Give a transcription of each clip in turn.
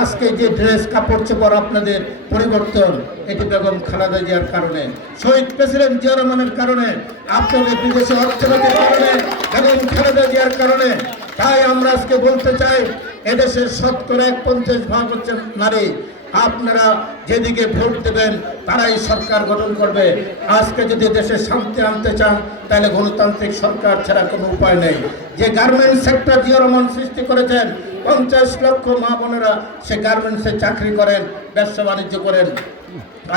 আজকে যে ড্রেস কাপড় চোপড় আপনাদের পরিবর্তন, এটি বেগম খালেদা জিয়ার কারণে, শহীদ প্রেসিডেন্ট জিয়া রহমানের কারণে, আপনাদের বিদেশে অর্থনৈতিক কারণে, বেগম খালেদা জিয়ার কারণে। তাই আমরা আজকে বলতে চাই, এদেশের 50% হচ্ছে নারী। আপনারা যেদিকে ভোট দেবেন তারাই সরকার গঠন করবে। আজকে যদি দেশে শান্তি আনতে চান তাহলে গণতান্ত্রিক সরকার ছাড়া কোনো উপায় নেই। যে গার্মেন্টস সেক্টর জিয়া রহমান সৃষ্টি করেছেন, 50 লক্ষ মা বোনেরা সে গার্মেন্টসে চাকরি করেন, ব্যবসা বাণিজ্য করেন।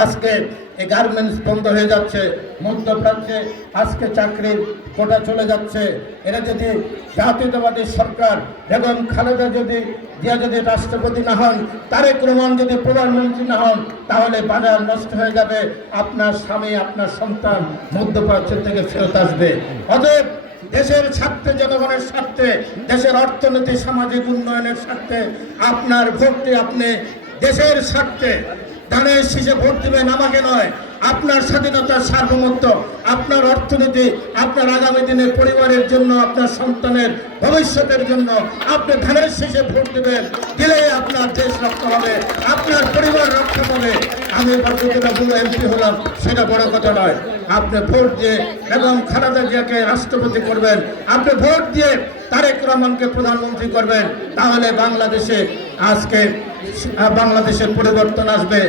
আজকে এই গার্মেন্টস বন্ধ হয়ে যাচ্ছে, মধ্যপ্রাচ্যে আজকে চাকরির কোটা চলে যাচ্ছে। এরা যদি জাতীয়তাবাদী সরকার, বেগম খালেদা জিয়া যদি রাষ্ট্রপতি না হন, তারেক রহমান যদি প্রধানমন্ত্রী না হন, তাহলে বাজার নষ্ট হয়ে যাবে। আপনার স্বামী, আপনার সন্তান মধ্যপ্রাচ্য থেকে ফেরত আসবে। অতএব দেশের স্বার্থে, জনগণের স্বার্থে, দেশের অর্থনীতি সামাজিক উন্নয়নের স্বার্থে আপনার ভোটটি আপনি দেশের স্বার্থে ধানের শীষে ভোট দিবেন, আমাকে নয়। আপনার স্বাধীনতার সার্বভৌমত্ব, আপনার অর্থনীতি, আপনার আগামী দিনের পরিবারের জন্য, আপনার সন্তানের ভবিষ্যতের জন্য আপনি ধানের শীষে ভোট দিবেন। দিলে আপনার দেশ রক্ষা হবে, আপনার পরিবার রক্ষা পাবে। আমি যতটা বড় এমপি হলাম সেটা বড় কথা নয়। আপনি ভোট দিয়ে এবং খালেদা জিয়াকে রাষ্ট্রপতি করবেন, আপনি ভোট দিয়ে তারেক রহমানকে প্রধানমন্ত্রী করবেন, তাহলে বাংলাদেশে আজকে বাংলাদেশের পরিবর্তন আসবে।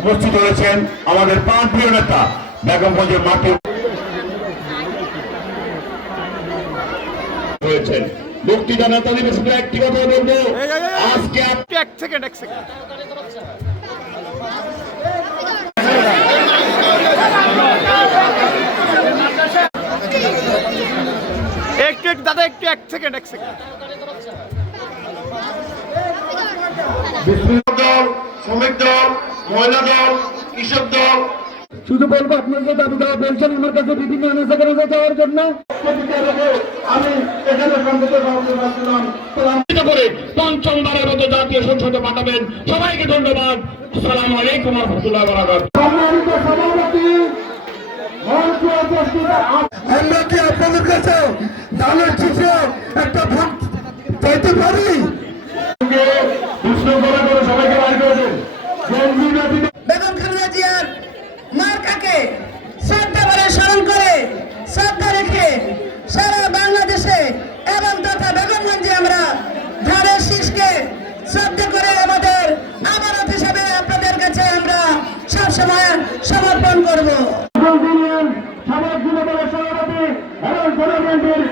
উপস্থিত হয়েছেন আমাদের প্রাণপ্রিয় নেতা বেগমগঞ্জের মাটি হয়েছেন মুক্তিযুদ্ধ নেতা দিবস। একটি কথা বলবো, আজকে এক সেকেন্ড দাদা, একটু এক সেকেন্ড শ্রমিক দল, মহিলা দল, কৃষক দল, শুধু বলবো আপনাকে দাবি দেওয়া বলছেন আমার কাছে বিভিন্ন সেখানে যাওয়ার জন্য আমি এখানে করে পঞ্চমবারের মতো জাতীয় সংসদে পাঠাবেন। সবাইকে ধন্যবাদ। আসসালামু আলাইকুম ওয়া রাহমাতুল্লাহি ওয়া বারাকাতুহু। সম্মানিত সভাপতি, আমরা কি আপনাদের কাছে ধানের শীষে একটা ভোট চাইতে পারি? সবাইকে বাড়ি করে দেন। বেগম খালেদা জিয়ার মার্কাকে শ্রদ্ধা করে, স্মরণ করে, শ্রদ্ধা রেখে সারা বাংলাদেশে এবং তথা বেগমগঞ্জে আমরা ধানের শীষকে শ্রদ্ধা করে আমাদের আমানত হিসাবে আপনাদের কাছে আমরা সবসময় সমর্পণ করবো। সমাজ যুব দলের সভাপতি এবং গণতন্ত্রের